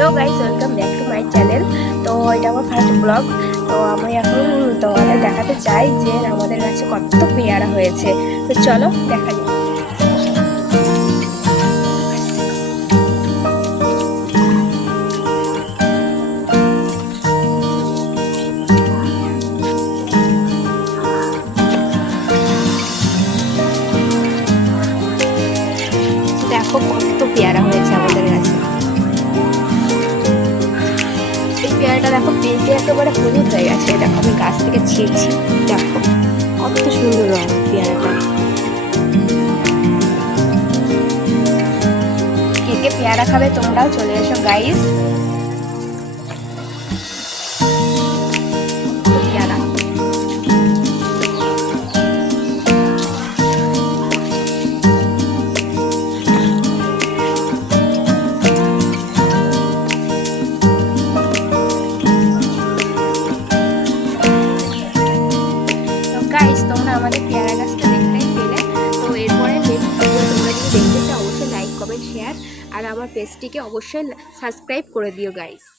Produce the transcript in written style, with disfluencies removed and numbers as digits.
Hello guys, welcome back to my channel. তো এটা আমার ফার্স্ট ব্লগ। তো আমি এখন তোমাদের দেখাতে চাই যে আমাদের কাছে কত পেয়ারা হয়েছে। তো চলো দেখা যাক। দেখো কত পেয়ারা হয়েছে আমাদের কাছে। এই পেয়ারাটা দেখো পেকে একেবারে হলুদ হয়ে গেছে। দেখো আমি গাছ থেকে ছিঁড়ছি, দেখো কত সুন্দর রং পেয়ারাটা। কে কে পেয়ারা খাবে তোমরাও চলে এসো গাইস। পেয়ারা গাইস, তোমরা আমাদের পেয়ারা গাছটা দেখতেই পেলে। তো এরপরে নেক্সট ভিডিও তোমরা যদি দেখতে চাও অবশ্যই লাইক, কমেন্ট, শেয়ার আর আমার পেজটিকে অবশ্যই সাবস্ক্রাইব করে দিও গাইস।